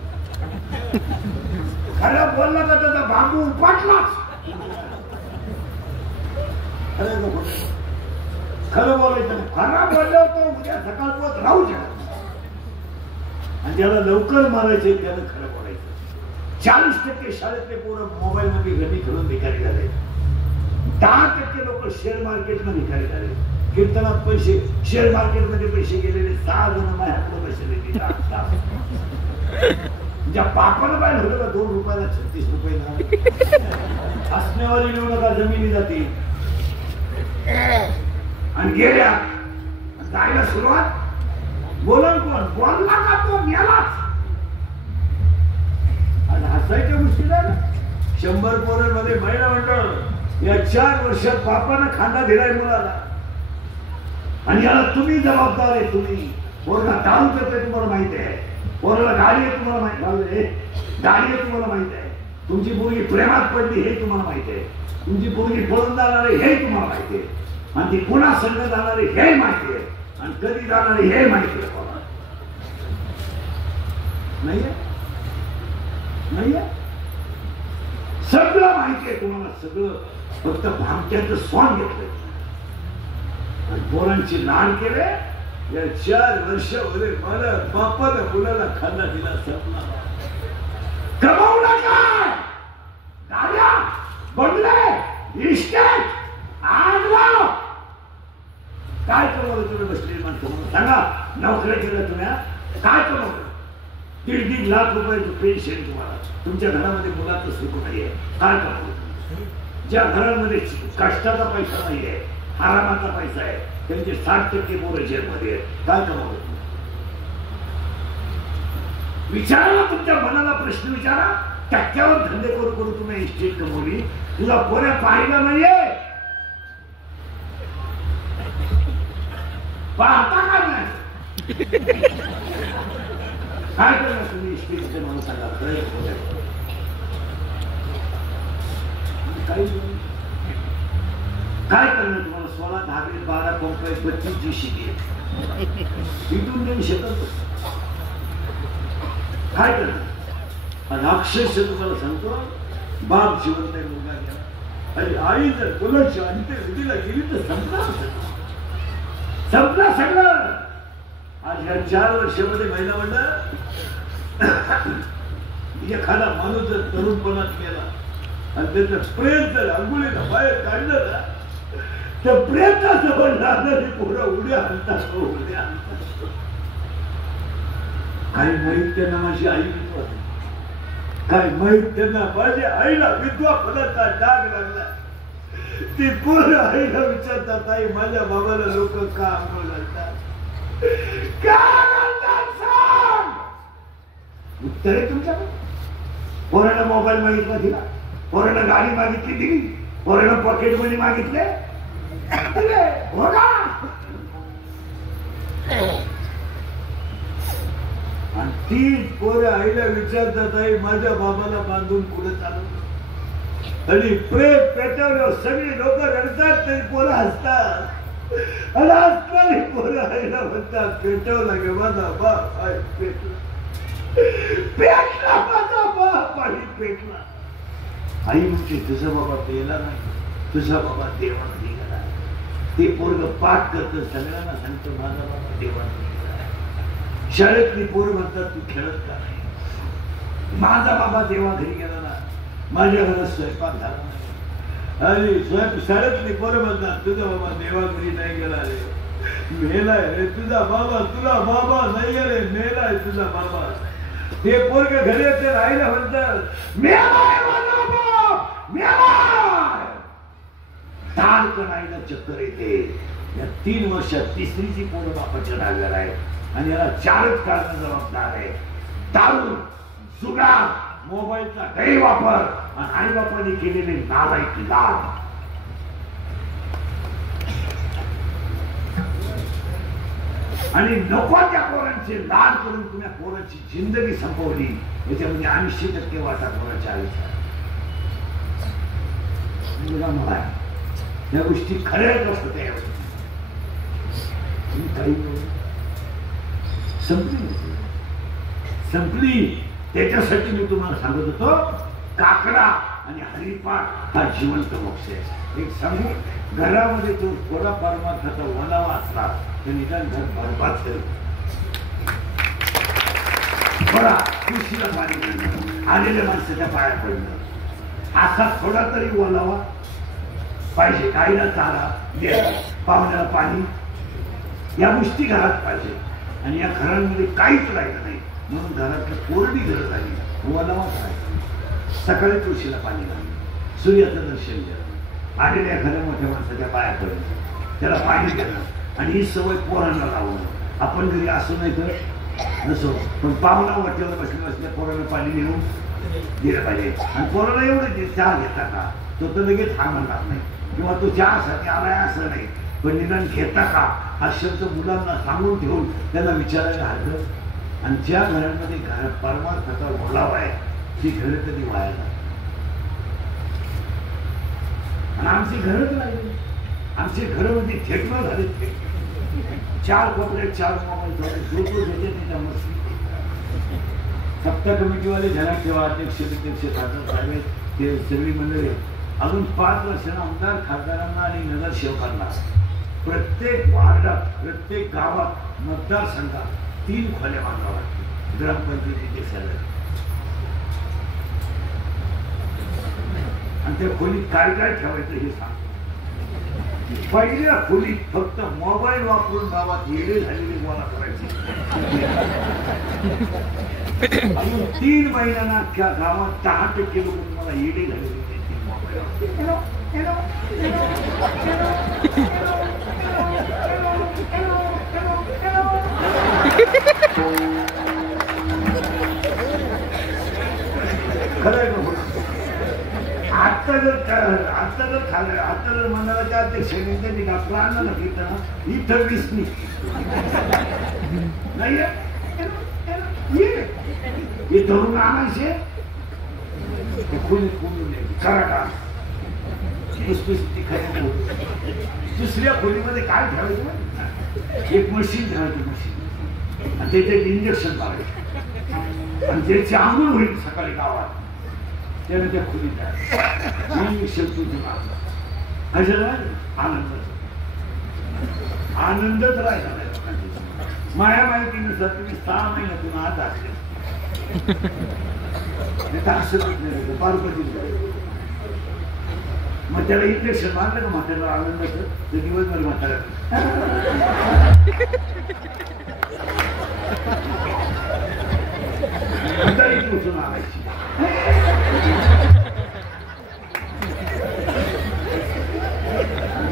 खरं बोलला तर त्याचा बांबू उपटलाच खरं बोलायचं खरं बोललं तर उद्या सकाळपर्यंत राहू शकत आणि ज्याला लवकर मारायचंय त्यानं खरं बोलायचं 40% शाळेतले पोरं मोबाईल मध्ये घरी खेळून भिकारी झाले 10% लोक शेअर मार्केट मध्ये भिकारी झाले कीर्तनात पैसे शेअर मार्केट मध्ये पैसे गेलेले 6 जण माझ्याकडे पैसे देतील ज्या बापाला पाहिलं होतं का 2 रुपयाला 36 रुपये असण्यावाली लिहू नका जमिनी जाते आणि गेल्या जायला सुरुवात बोलून कोण बोलला का तो मेलाच आणि हसायच्या गोष्टी ना 100 पोरांमध्ये महिला मंडळ या 4 वर्षात बापानं खांदा दिलाय मुलाला आणि याला तुम्ही जबाबदार आहे तुम्ही पोरगा दारू करतोय तुम्हाला माहिती आहे पोराला गाडी आहे तुम्हाला माहिती गाडी आहे तुम्हाला माहिती आहे तुमची मुलगी प्रेमात पडली हे तुम्हाला माहिती आहे तुमची मुलगी पळून जाणार आहे हे तुम्हाला माहिती आहे आणि ती पुन्हा संघ जाणार आहे हे माहिती आहे आणि कधी जाणार आहे हे माहिती आहे नाहीये सगळं माहिती आहे तुम्हाला सगळं फक्त भामट्याचं स्वान घेतलंय पोरांची लाड केले या 4 वर्षामध्ये मला बापाला मुलाला खाना दिला संपला कमावला काय गाड्या बंगले इस्टेट आडवा काय कमवलं तुम्ही बसलेली माणसं सांगा नोकऱ्या केल्या तुम्ही काय कमवलं 1.5 ₹1,00,000 पेन्शन तुम्हाला. तुमच्या घरामध्ये मुलाचं सुख नाहीये, काय करू? ज्या घरांमध्ये कष्टाचा पैसा नाहीये, आरामाचा पैसा आहे, त्यांचे 60% पोरं जेलमध्ये आहेत, काय कमावत? विचारा, तुमच्या मनाला प्रश्न विचारा. टक्क्यावर धंदे करू करू तुम्ही इस्टेट कमवली, तुला कोण्या पाहिलं नाहीये, पाहता का नाही? काय करणार तुम्ही इस्टेटचे म्हणून सांगा. काय करणार तुम्हाला? 16, 10, 12 पंप 32 GCB इथून देऊ शकत काय करणार? आणि अक्षरशः तुम्हाला सांगतो, बाप जिवंत आहे, मुलगा गेला. अरे आई जर कोणाची अंत्यविधीला गेली तर संपला सगळं. आज या 4 वर्षामध्ये महिला मंडळ एखादा माणूस जर तरुणपणात गेला आणि त्याचं प्रेम जर अंघोळीला बाहेर काढलं ना, तर प्रेताजवळ लागणारी पोरं उड्या आणतात. काही माहीत त्यांना माझी आई विधवा, काय माहीत त्यांना माझ्या आईला विधवा पदाचा डाग लागला. ती पोरं आईला विचारतात, आई माझ्या बाबाला लोक का आंघोळ घालतात, का घालतात सांग. उत्तर आहे तुमच्याकडे. पोरानं मोबाईल मागितला दिला, पोरानं गाडी मागितली दिली, पोरानं पॉकेट मनी मागितले हो का? आणि ती पोरं आईला विचारतात, आई माझ्या बाबाला बांधून पुढे चालवलं. आणि प्रेम पेटवलं, सगळी लोक रडतात, तरी पोरं हसतात. आणि हसणारी पोरं आईला म्हणतात, पेटवला गे माझा बाप, आई पेटला, पेटला माझा बाप, आई पेटला. आई म्हणते, तुझा बाबा पेला नाही, तुझा बाबा देवात निघाला. ते पोरग पाठ करतं, सगळ्यांना सांगतं, माझा बाबा देवात निघाला. शाळेतली पोरं म्हणतात, तू खेळत का नाही? माझा बाबा देवा घरी गेला ना, माझ्या घरात स्वयंपाक झाला नाही. आणि शाळेतली पोरं म्हणतात, तुझा बाबा देवा घरी नाही गेला रे, मेलाय रे तुझा बाबा, तुला बाबा नाही रे, मेलाय तुझा बाबा. ते पोरग घरी येते, आईला म्हणतात, मेलाय माझा बाप, मेलाय. तारकन आईला चक्कर येते. या 3 वर्षात तिसरीची पोरं बापाच्या नागार आहे. आणि याला 4च कारण जबाबदार आहे: दारू, जुगार, मोबाईलचा गैरवापर आणि आई बापाने केलेले नालायक लाभ. आणि नको त्या पोरांचे लाड करून तुम्ही पोरांची जिंदगी संपवली. याच्यामध्ये 80% वाटा पोराच्या आयुष्यात. मला या गोष्टी खऱ्याच होत्या. काही संपली. त्याच्यासाठी मी तुम्हाला सांगत होतो, काकडा आणि हरिपाठ हा जिवंत मोक्ष आहे. एक सांगू, घरामध्ये तो थोडा परमार्थाचा ओलावा असला तर निदान घर बरबाद झालं. थोडा तुळशीला पाणी घालणं, आलेल्या माणसाच्या पाया पडणं, असा थोडा तरी ओलावा पाहिजे. गाईला चारा, पाहुण्याला पाणी, या गोष्टी घरात पाहिजे. आणि या घरांमध्ये काहीच राहिलं नाही, म्हणून घरातली कोरडी घरं झाली. ओलावा करायचा, सकाळी तुळशीला पाणी घालणं, सूर्याचं दर्शन घेणं, आलेल्या एखाद्या मोठ्या माणसाच्या पाया पडणं, त्याला पाणी देणं. आणि ही सवय पोरांना लावणं. आपण घरी असं नाही तर नसो, पण पाहुणा वाटेवर बसल्या पोरांना पाणी नेऊन दिलं पाहिजे. आणि पोराला एवढं चहा घेता का, तो तर लगेच हा म्हणणार नाही, किंवा तो चहासाठी आलाय असं नाही, पण निदान घेता का हा शब्द मुलांना सांगून ठेवून त्यांना विचारायला हरकत. आणि ज्या घरांमध्ये परमार्थाचा ओलावा आहे ती घरं कधी वाया जातात. आणि आमची घरच राहिली. आमची घरं म्हणजे थेटणं झाले. 4 कोपऱ्यात 4 मोबाईल झाले. जो घेते त्याच्या मस्ती. सप्ताह कमिटीवाले ध्यानात ठेवा, अध्यक्ष खासदार साहेब, ते सगळी मंडळी. अजून 5 वर्षांना आमदार खासदारांना आणि नगरसेवकांना प्रत्येक वार्डात, प्रत्येक गावात, मतदारसंघात 3 खोल्या बांधाव्या लागतील ग्रामपंचायतीचे सदस्य. आणि त्या खोलीत काय काय ठेवायचं हे सांगतो. पहिल्या खोलीत फक्त मोबाईल वापरून गावात येडे झालेले गोळा करायचे. अजून 3 महिन्यांना अख्ख्या गावात 10% लोक मला येडे झालेले खरं. आता जर मंडळाच्या अध्यक्षांनी डॉक्टर आणलं घेताना इथं दिसली नाही हे धरून आणायचे कराटा दुसऱ्या खोलीमध्ये काय ठेवायचं एक मशीन ठेवायचं मशीन आणि त्याचे इंजेक्शन मारायचं आणि त्याची आंघोळ होईल सकाळी गावात त्याने त्या खोलीत इंजेक्शन तुझी मारलं असं आनंदच राहिला माया माहितीनुसार तुम्ही 6 महिन्यातून आज असले पार्वती मग त्याला इंजेक्शन मारलं का म्हाताऱ्याला आनंदाचं ते दिवसभर म्हाताऱ्या उचलून आणायची.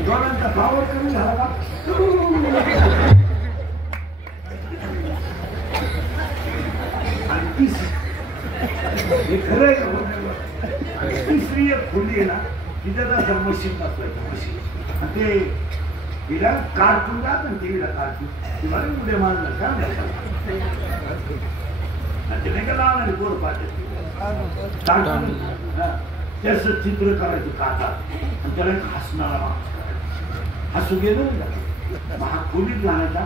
दोघांचा पावर कमी झाला आणि हे खरं आहे का तिसरी एक खोली आहे ना तिथं असं मशीन दाखवायचं मशीन आणि ते तिला कार्टून जात ना टीव्हीला कार्टून तुम्हाला उद्या मारलं का ते नाही का लावणार गोड पाहते कार्टून त्याचं चित्र करायचं काटा आणि त्याला एक हसणारा हसू गेलो ना हा खोलीत लावायचा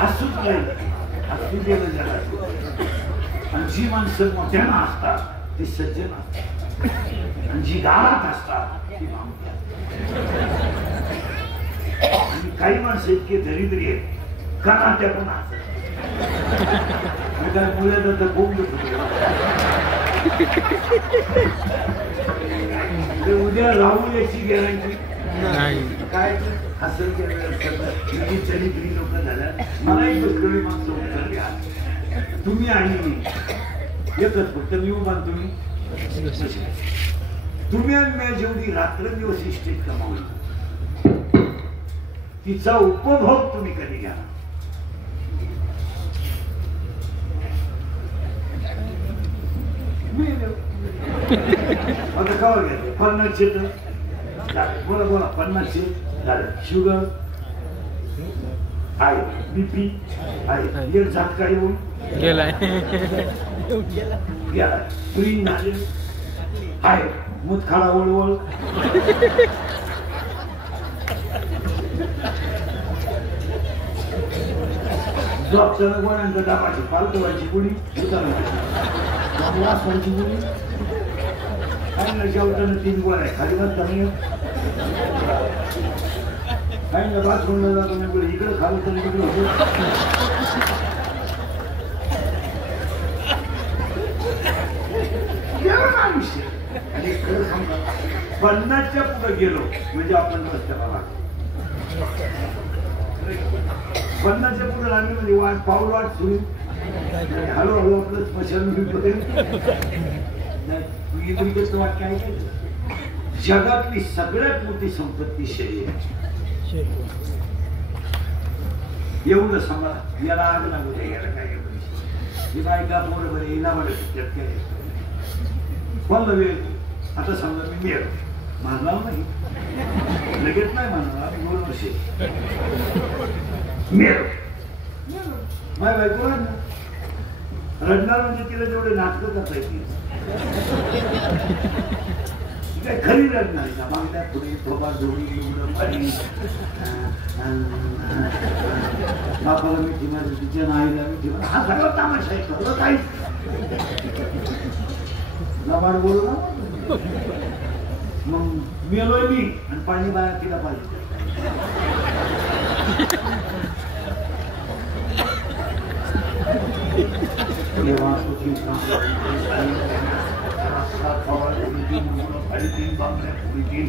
हसूच नाही हसू गेलं जगात. आणि जी माणसं मोठ्यानं असतात ती सज्जन असतात आणि जी गावात असतात ती मामूल्या. आणि काही माणसं इतके दरिद्री आहेत कनाट्या पण असतात काय मुलाला तर बोंब उद्या राहू याची गॅरंटी काय हसल चरित्री लोक झाल्या. मलाही कळी माणसं उत्तर घ्या तुम्ही आणि मी एकच फक्त मी उभा तुम्ही तुम्ही आणि मी जेवढी रात्रंदिवस इष्टेट कमावली तिचा उपभोग तुम्ही कधी घ्या. आता कवा घ्यायचं 50 तर बोला बोला 50 झालं. शुगर आहे बीपी आहे एक झटका येऊन गेलाय स्प्रिंग झाले आहे मुतखाडा वळवळ डॉक्टर गोळ्यांचा डाबाची पालकवाची गुढी वासवांची गुढी काही ना जेवताना 3 गोळ्या खाली बसता नाही काही ना बाथरूमला जातो नाही इकडे खाली तर इकडे होतो. आणि खरं सांगा 50च्या पुढे गेलो म्हणजे आपण रस्त्याला 50च्या पुढे लागली म्हणजे वाट पाऊल वाट सुरू हळूहळू आपलं स्मशान वाक्य आहे. जगातली सगळ्यात मोठी संपत्ती शरीर एवढं सांगा. याला आग लागू द्या याला काय ही बायका बरोबर हिला म्हणत काय बोलला वेळ आता समजा मी मेळ माझा नाही लगेच नाही म्हणणार 2 वर्ष मेळ माय बायको रडणार म्हणजे तिला जेवढे नाटकं करता येतील काय खरी रडणार ना मागण्या पुढे थोबा जोडी एवढं पाणी बापाला मी ठिकाण तिच्या नाईला मी ठिकाण हा सगळं तामाशा आहे खरं काहीच लबाड बोलू ना मग मेलोय मी आणि पाणी बाहेर तिला पाहिजे पोळी तीन बांगड्या पोळी तीन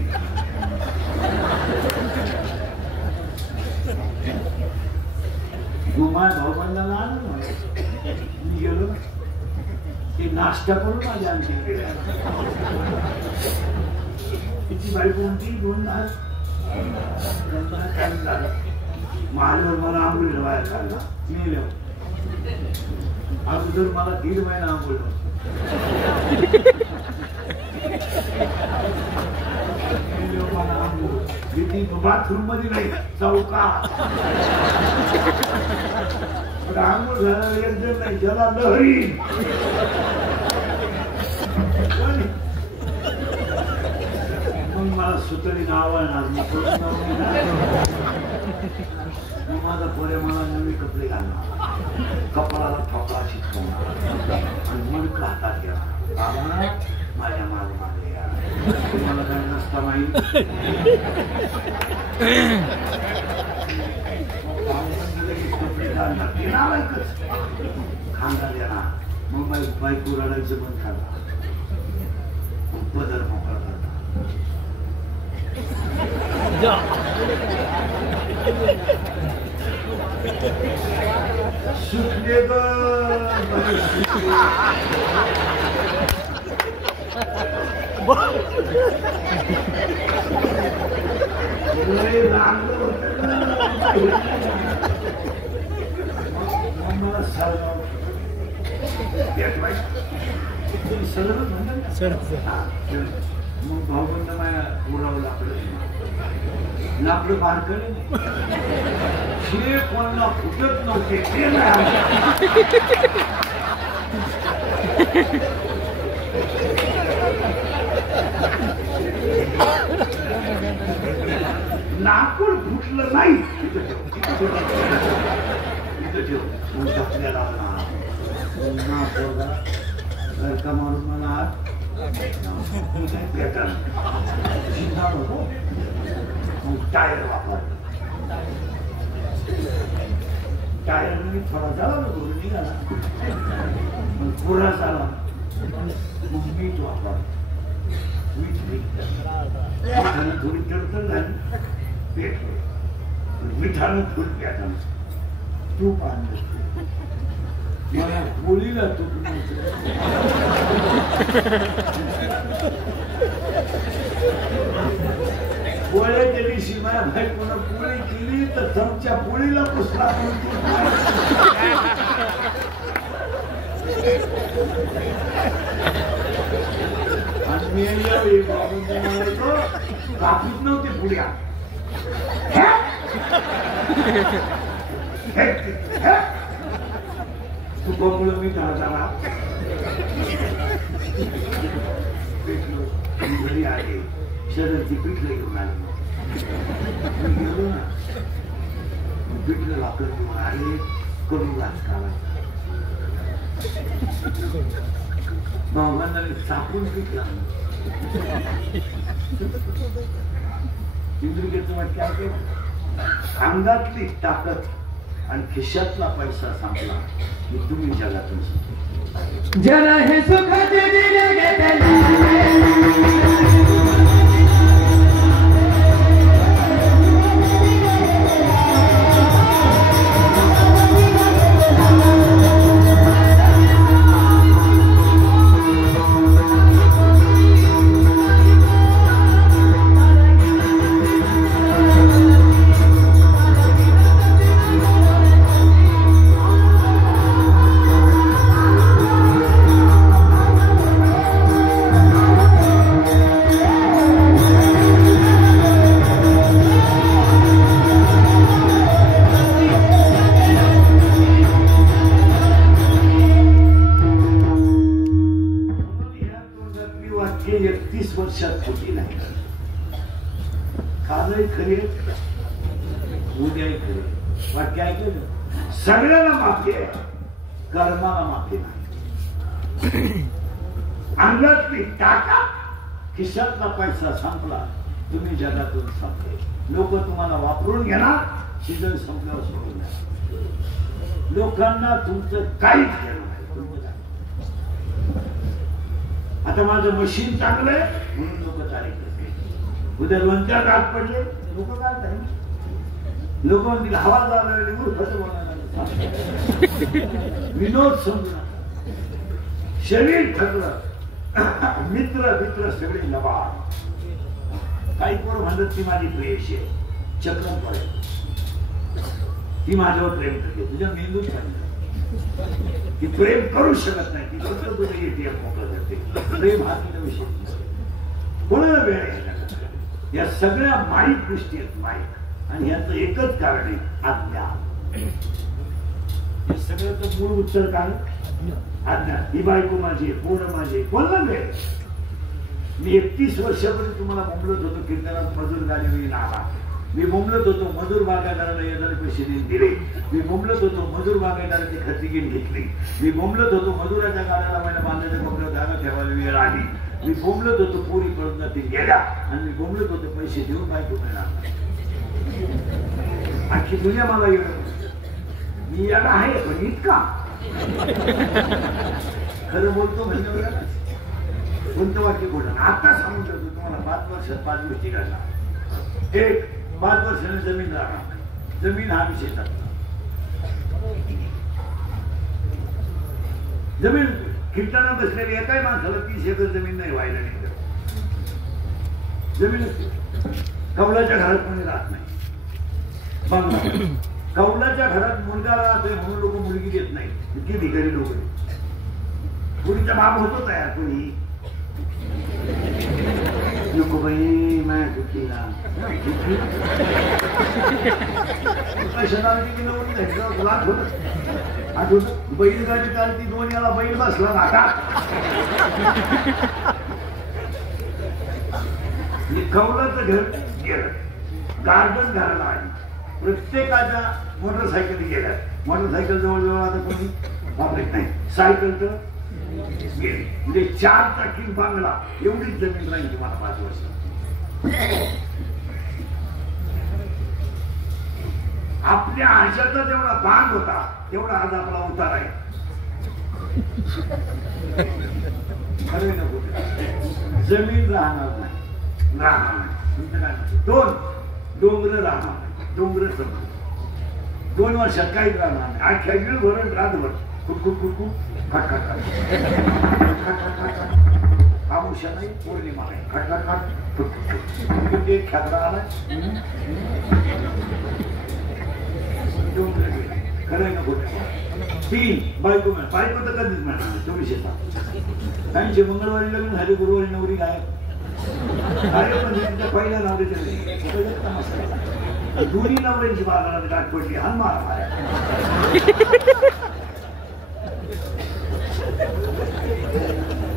गुमाय भाऊबंदाला आलं मी गेलो ते नाश्ता करून माझ्या आणखी तिची बाई कोणती 2 तास महालवर मला आंघोळीला बाहेर काढला नेलं अगोदर मला 1.5 महिना आंघोळ बाथरूम मध्ये नाही चौकात आंघोळ झाला एकदम नाही ज्याला लहरी मग मला सुतळी नावणार माझा पोरे मला नवी कपडे घालणार कपाळाला ठोकळा शिकवणार आणि मणका हातात घ्या माझ्या मागे मागे या तुम्हाला काय नसता माहीत कपडे घालणार ते नावायकच खांदा देणार मग माझी बायको रडायचं बंद करणार बदल मोकळा करणार सुटले ग मला मग भाऊबंद माझ्या बोलावं लाकडं बारकडे हे कोणाला फुटत नव्हते ते लाकूड फुटलं नाही का मारून मला टायर वापर टायर मी थोडा झाला ना करून निघाला पुरा झाला मग मीठ वापर मिठानं थोडी तडतड झाली पेट मिठानं फुल प्याटन तूप आणलं मला पोळीला तूप पोळ्याच्या दिवशी माझ्या भाई कोणा पोळी केली तर चमच्या पोळीला पुसला आणि मी कापूच नव्हते पुढ्या तू बमुळ मी झाला घरी आले शरीराची पिठलं घेऊन आले गेलो ना पिठलं लाकडं घेऊन आले करून राजकारण भावबांधाने चापून पिठला इंद्रिकेचं वाक्य आहे अंगातली ताकद आणि खिशातला पैसा संपला की तुम्ही जगातून जरा हे सुखाचे दिले वाक्य 31 वर्षात खोटी नाही कालही खरे उद्याही खरे वाक्य ऐकलं सगळ्याला माफी आहे कर्माला माफी नाही अंगातली टाका खिशातला पैसा संपला तुम्ही जगातून संपले लोक तुम्हाला वापरून घेणार सीजन संपल्यावर सोडून द्या लोकांना तुमचं काहीच घेणं नाही आता माझं मशीन चांगलं आहे म्हणून लोक तारीख करते. उद्या 2-4 दात पडले लोक काय लोक म्हणतील हवालदार विनोद समजून शरीर ठरलं मित्र मित्र सगळे लबाड. काही कोण म्हणत ती माझी प्रेयशी आहे चक्रम पडेल ती माझ्यावर प्रेम करते तुझ्या मेंदूत सांगितलं ती प्रेम करू शकत नाही ती फक्त तुझं ATM मोकळं करते. प्रेम हा तिचा विषय कोणाला वेळ आहे या सगळ्या माईक गोष्टी आहेत माईक आणि याचं एकच कारण आहे अज्ञान. हे सगळं तर मूळ उत्तर काय अज्ञान. ही बायको माझी पोरं माझे कोणाला वेळ. मी 31 वर्षापूर्वी तुम्हाला बोंबलत होतो कीर्तनात मजूर गाडी मी आला. मी बोंबलत होतो मजूर बागायतदाराला येणारे पैसे दिले. मी बोंबलत होतो मजूर बागायतदाराची खर्चिकीन घेतली. मी बोंबलत होतो मजुराच्या गाड्याला मला बांधायच्या कपड्यावर जागा ठेवायला वेळ आली. मी बोंबलत होतो पोरी पळून जातील गेल्या आणि मी बोंबलत होतो पैसे देऊन बायको मिळणार. आणखी दुनिया मला येणं मी याला आहे पण इतका खरं बोलतो म्हणजे कोणतं वाक्य बोलणार आता सांगून ठेवतो तुम्हाला 5 वर्षात 5 गोष्टी घडणार. एक 5 वर्षाने जमीन राहणार. जमीन हा विषय चालला. जमीन कीर्तनात बसलेली एकाही माणसाला 30 एकर जमीन नाही व्हायला नाही. जमीन कौलाच्या घरात कोणी राहत नाही. कौलाच्या घरात मुलगा राहतोय म्हणून लोक मुलगी देत नाही. इतकी भिकारी लोक मुलीचा बाप होतो तयार कोणी नको बाई माया चुकीला आठवत बैलगाडी चालती 2 याला बैल बसला नाटा कौलाचं घर गेलं. गार्डन घराला आली. प्रत्येकाच्या मोटरसायकल गेल्या. मोटरसायकल जवळजवळ आता कोणी वापरत नाही. सायकल तर गेली. म्हणजे 4 चाकी बांगला एवढीच जमीन राहील तुम्हाला 5 वर्ष. आपल्या आशाचा जेवढा भाग होता तेवढा आज आपला उतार आहे. खरं नको जमीन राहणार नाही. राहणार नाही तुमचं काय 2 डोंगर राहणार नाही. डोंगर समज 2 वर्षात काहीच राहणार नाही. अख्ख्या भरण रातभर कुटकुट कुटकुट खटखट आमुषा नाही पौर्णिमा नाही खटखट खट खेकडा आला डोंगर गेले. खरं नको 3 बायको बायको तर कधीच मिळणार 24 काहींचे मंगळवारी लग्न झाले गुरुवारी नवरी गायब. अरे पण पहिल्या नवरीच्या दोन्ही नवऱ्यांची बाजारात गाठ पडली हा मार.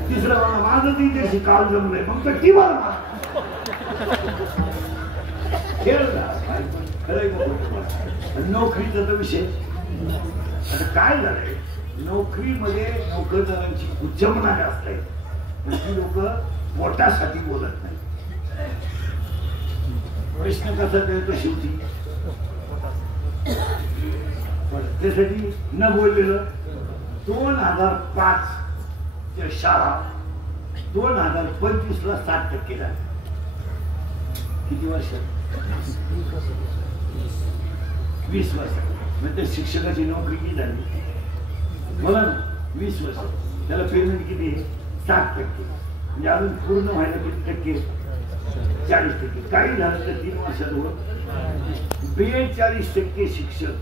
तिसरा मला माझं तिच्याशी काल जमलंय मग तर ती मार खेळ खरं नोकरीचा तर विषय. आता काय झालंय नोकरीमध्ये नोकरदारांची उच्चमना जास्त आहे पण ती लोक मोठ्यासाठी बोलत नाही. प्रश्न कसा कळतो शेवटी त्यासाठी न बोललेलं 2005 च्या शाळा 2025 ला 60% झाले. किती वर्ष 20 वर्ष म्हणजे शिक्षकाची नोकरी किती झाली मला 20 वर्ष. त्याला पेमेंट किती आहे 60%. म्हणजे अजून पूर्ण व्हायला किती टक्के 40%. काही झालं तर 3 वर्षात 42% शिक्षक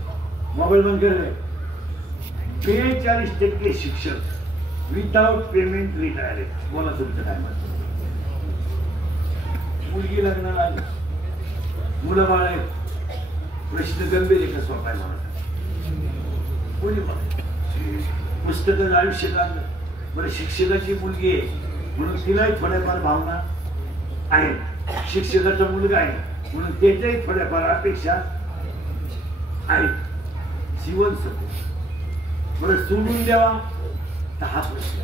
मोबाईल बंद कर. 42% शिक्षक विदाउट पेमेंट रिटायर आहे. बोला तुमचं काय म्हणत. मुलगी लग्नाला आली मुलं बाळ आहेत. प्रश्न गंभीर आहे का सोपा म्हणत कोणी पुस्तकं आयुष्य लागलं. बरं शिक्षकाची मुलगी आहे म्हणून तिलाही थोड्याफार भावना आहेत. शिक्षकाचा मुलगा आहे म्हणून त्याच्याही थोड्याफार अपेक्षा आहेत. जीवन सत्य बरं सोडून द्यावा तर हा प्रश्न.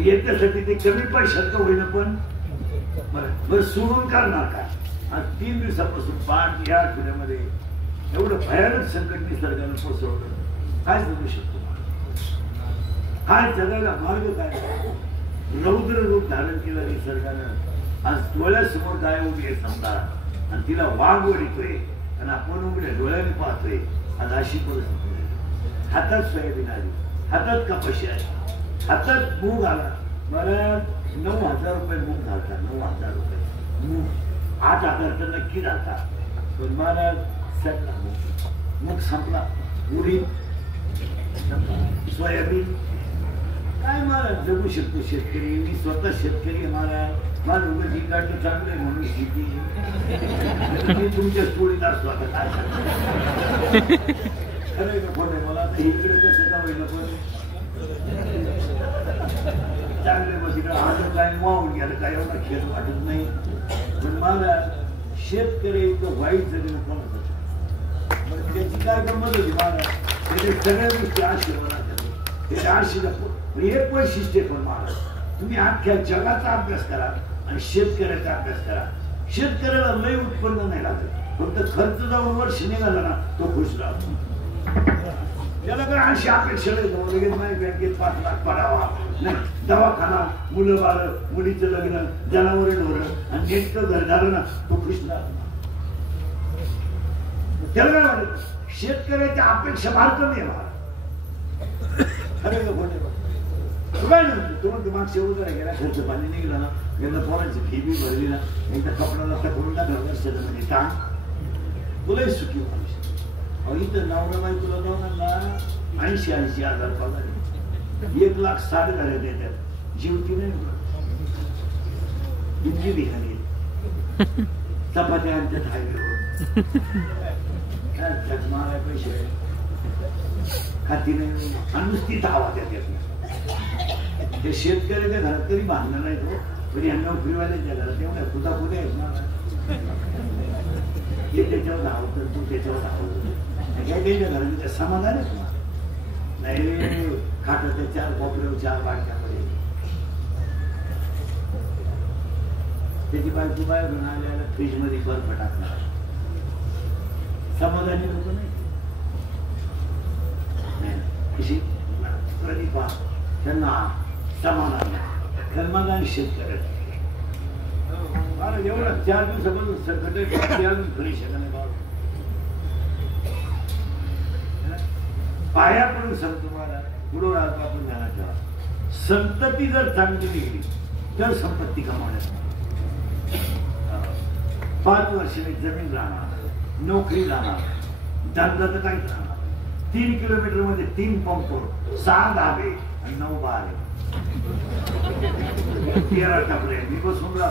याच्यासाठी ते कमी पैशात का होईना पण बरं सोडून करणार काय. आज 3 दिवसापासून पाठ या आठवड्यामध्ये एवढं भयानक संकट निसर्गानं कोसळलं. काय जमू शकतो हा जगायला मार्ग काय? रौद्र रूप धारण केलं निसर्गानं. आज डोळ्यासमोर गाय उभी आहे समजा आणि तिला वाघ वळीतोय आणि आपण उघड्या डोळ्याने पाहतोय. आज अशी परिस्थिती आहे. हातात सोयाबीन आली, हातात कपाशी आली, हातात मूग आला. मला 9,000 रुपये मूग घालता, 9,000 रुपये मूग. 8,000 तर नक्की राहता. पण मला सगळा मूग संपला. उडीद, सोयाबीन काय मला जगू शकतो शेतकरी. मी स्वतः शेतकरी आहे. मला उगं जिंकाटलं चांगलं आहे म्हणून शेती. मी तुमच्या टोळीत असतो आता काय खरं का खोटं? मला आता इकडे कसं का होईल पण चांगले मग तिकडे आलं काय मावून गेलं काय एवढा खेळ वाटत नाही. पण मला शेतकरी इतकं वाईट जगणं कोणाचं त्याची काय गंमत होती. मला त्याच्या सगळ्या गोष्टी आशीर्वाद त्याच्या आशीर्वाद एक वैशिष्ट्य पण मला तुम्ही अख्ख्या जगाचा अभ्यास करा आणि शेतकऱ्याचा अभ्यास करा. शेतकऱ्याला लय उत्पन्न नाही लागत, फक्त खर्च जाऊन वर्ष निघाला ना तो खुश राहतो. त्याला काय अशी अपेक्षा नाही लगेच नाही बँकेत 5 लाख पडावा, नाही दवाखाना, मुलं बाळ, मुलीचं लग्न, जनावर ढोरं आणि नेटकं घर झालं ना तो खुश राहतो. त्याला काय वाटत? शेतकऱ्याच्या अपेक्षा फार कमी आहे मला. खरं का खोटं? काय नव्हतं तुम्हाला मागच्या उद्या गेला खर्च पाणी निघाला ना, यांना पोरांची फी बी भरली ना, एकदा कपड्याला करून ना घरचं म्हणजे ताण तुलाही सुखी माणूस. इथं नवरा बाई तुला दोघांना 80,000 पगार आहे. 1,60,000 घरात येतात. जीवती नाही इंजी भिकारी चपात्या आणतात हायवेवर. मारा पैसे खाती नाही आणि नुसती धावा त्याच्यात. ते शेतकऱ्याच्या घरात तरी भांडणं नाही तो, पण या नोकरीवाल्याच्या घरात एवढ्या तुझा कुठे आहेत ना, हे त्याच्यावर धावतो तू त्याच्यावर धावतो. काय त्यांच्या घरात समाधान आहे तुम्हाला नाही. खाटाच्या 4 कोपऱ्यावर 4 बाटक्यामध्ये त्याची बायको बाहेर आल्याला फ्रीज मध्ये बर्फ टाकणार. समाधानी लोक नाही. प्रतिभा त्यांना समाधान शेतकऱ्यात एवढा 4 दिवसापासून संकट अजून खरी शकत नाही. पाया पडून सांगतो मला पुढे राहतो आपण ध्यानात ठेवा. संतती जर चांगली निघली तर संपत्ती कमावण्यात 5 वर्षांनी जमीन राहणार, नोकरी राहणार, धंदा तर काहीच राहणार. 3 किलोमीटर मध्ये 3 पंप, 6 धाबे आणि 9 बारे, 13 टपरे. मी बसून